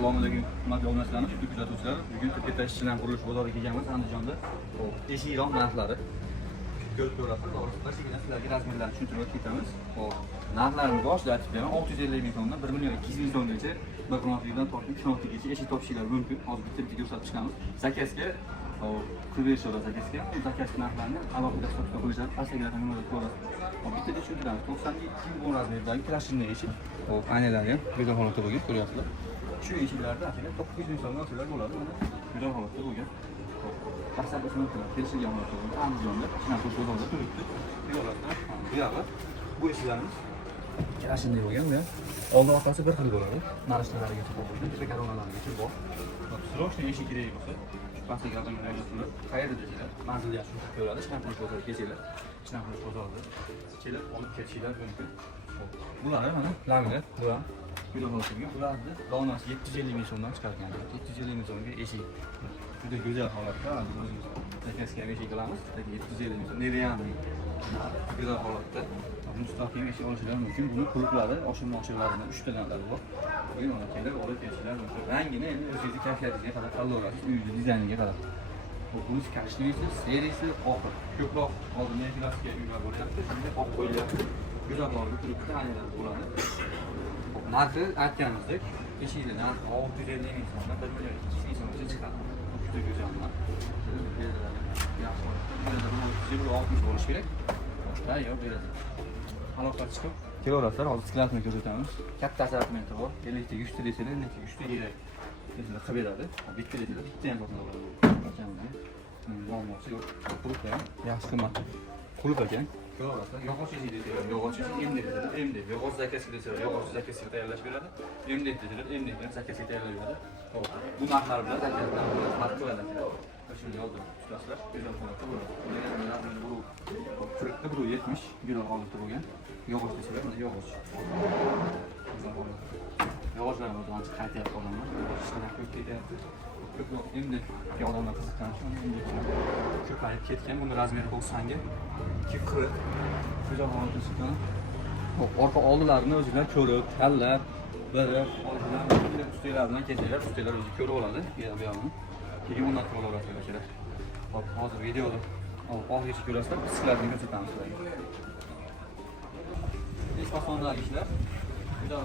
Assalomu alaykum, hurmatli obunachilarimiz, kuzatuvchilar. Bugun Turkiya tashchilan qurilish bozoriga kelganmiz, Andijonda. Eshikron narxlari ko'rib ko'rasiz. To'g'risida sizlarga razmerlarni tushuntirib ketamiz. Narxlarimiz boshida aytib beraman. 650 ming so'mdan 1 million 200 ming so'mgacha bir qanotlidan tortib 2 qanotligacha eshik topishingiz mumkin. Hozir bitta ko'rsatib chiqamiz. Zakazga Kuveyshlar zakazga zakaz narxlarini alohida hisobga qo'yishadi. Pastga nimalar ko'rasiz. Bitta tushuntiramiz. 92 ming razmerdagi klashinli eshik. Aynalar ham go'zal holatda bo'lgan, ko'ryapsizlar. Shu eshiklarda aslida 900 ming so'mdan o'tlar bo'ladi. Mana go'zal holatda bo'lgan. Pastda o'smoqlar kelishilgan holatda bo'lgan. Andijonda shunaqa bozorda turibdi. Bu eshiklarimiz klashinli bo'lgan va oldin orqasi bir xil bo'ladi. Narxlargacha qo'yilgan, juda karonalargacha bor. Srochniy eshik kerak bo'lsa, shu pastdagi odamlarga turib, qayerda desanglar, manzil yaxshi ko'radi, shunaqa bozorga kelinglar. Shunaqa bozorda kelib olib ketishinglar mumkin. Bular mana laminat, bu ham juda holatga. Bularni donasi 750 ming so'mdan chiqargan. 750 ming so'mga eshik. Juda go'zal holatda, o'zingiz zakazga eshik qilamiz. 750 ming so'm. Nereal go'zal holatda mustaqim eshik olishingiz mumkin. Buni qulflari, oshirmoqchilarini 3 tadan bor. Bugün ona kelib olib ketishlar mumkin. Rangini endi o'zingiz kayfiyatingizga qarab tanlayolasiz, uyingiz dizayniga qarab. Bu kashlisi, seriyasi oxir. Ko'proq oldingi klassik uylar bo'lyapti. Shunday olib qo'yilyapti. Go'zal borib turibdi, aynalar bo'ladi. Narxi aytganimizdek, eshikning narxi 650 ming so'mdan 1 million 200 ming so'mgacha chiqadi. Juda go'zal narx. Yaxshi. 60 bo'lishi kerak. Boshqa yo'q beradi. Aloqa chiqib kelaverasizlar. Hozir sklatni ko'rsatamiz. Katta assortimenti bor. 50 ta 100 ta desalar, 50 ta 100 ta kerak. Sizlar qilib beradi. Bitta desalar, bitta ham bo'ladi. Qachonga? Muammosi yo'q. Qulf ham yaxshi qimmat. Qulf ekan. Ko'raverasizlar. Yog'och eshik desalar, yog'och eshik, emdek desalar, emdek. Yog'och zakazga desalar, yog'och zakazga tayyorlash beradi. Emdek desalar, emdek bilan zakazga tayyorlab beradi. Xo'p. Bu narxlar bilan zakazdan farq qiladi. Shuni yozdim. Tutasizlar. Go'zal holatda bo'ladi. Bu 70 go'zal holatda bo'lgan. Yog'och desalar, mana yog'och. Yog'ochlar hozir ancha qaytyapti odamlar. Ishlar ko'p ketyapti. Ko'proq endi odamlar qiziqqan uchun endi ko'payib ketgan. Buni razmeri 90 ga 240. Go'zal holatda chiqqan. Orqa oldilarini o'zingizlar ko'rib, tanlab, birib, olishlar mumkin. Ustalar bilan kelinglar, ustalar o'zi ko'rib oladi. Bu yoqni. Keyin undan qo'llaverasizlar kerak. Hop, hozir videoda oxirigacha ko'rasizlar. Sklatni ko'rsatamiz sizlarga. Osondagi ishlar. Juda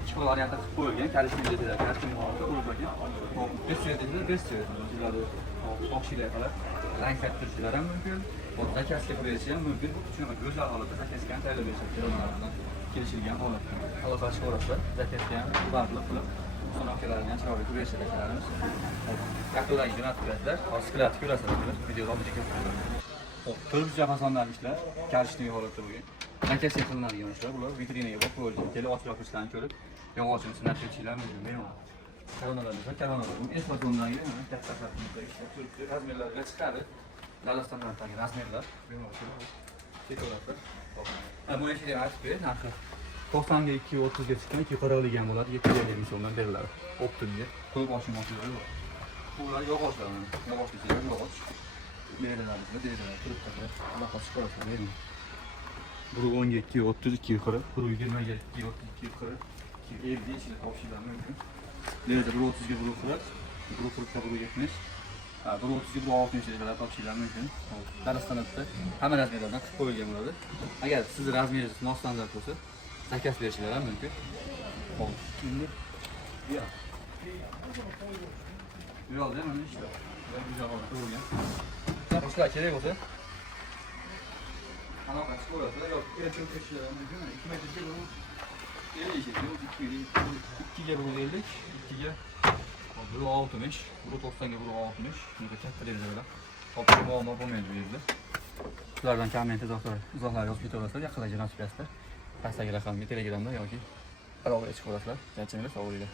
ikki xil variantda qilib qo'yilgan. Kalishni dedilar, kalishni holatda qo'yilgan. Hop, best sizlar oqshilay qilib rang kiritirsizlar ham mumkin. Hop, zakazga qo'yish ham mumkin. Shunaqa go'zal holatda zakazga tayyorlab berishadi. Kelishilgan holatda. Aloqa chiqarasizlar. Zakazga ham barliq qilib sanoqlarni chiroyli ko'rishadi akalarimiz. Yakto'dagi jo'natib beradilar. Hozir sklatni ko'rasizlar. Videoda oxirigacha ko'rasizlar. Turkcha fasonlar ishlar, kalishli holatda bo'lgan. Zakazga qilinadigan ishlar bular vitrinaga qo'yib qo'yilgan. Kelib ochib o'qishlarni ko'rib, yog'ochini sinab ketishlar mumkin. Mana koronalar, bu eslatondagi katta farqli ishlar turibdi. Razmerlarga chiqadi. Davlat standartidagi razmerlar. Ketaveradi. Bu eshikni aytib ber, narxi 90 ga 230 ga chiqqan, 240 ga ham bo'ladi, 750 ming so'mdan beriladi. Optimga qo'yib oshmoqchilar bor. Bular yog'ochlar, yog'och desak, yog'och. Nerelerdi, turibdi. Aloqa chiqarasizlar, bering. Buru 10 ga 230, 240, buru 20 ga 230, 240, 250 ichida topishinglar mumkin. Nerede buru 30 ga buru 40, buru 40 ga buru 70, buru 30 ga buru 60 ga kadar topishinglar mumkin. Darastanatda hamma razmerlardan qilib qo'yilgan bo'ladi. Agar siz razmeringiz nostandart bo'lsa, zakaz berishinglar ham mumkin. Hop, endi bu yoq. Bu yoqda mana ishlar. Güzel holatda bo'lgan. Boshqa kerak bo'lsa, aloqa chiqarasizlar yoki kelib ko'rishlar mumkin. 2 metrga bu 50 ish, 2 ga bu 50, 2 ga bu 60, bu 90 ga bu 60. Bunga katta derazalar. Hop, muammo bo'lmaydi bu yerda. Sizlardan komment izohlar yozib ketaverasizlar, yaqinlarga nasib qilasizlar. Pastdagi raqamga Telegramda yoki aloqaga chiqaverasizlar. Barchangizga sog' bo'linglar.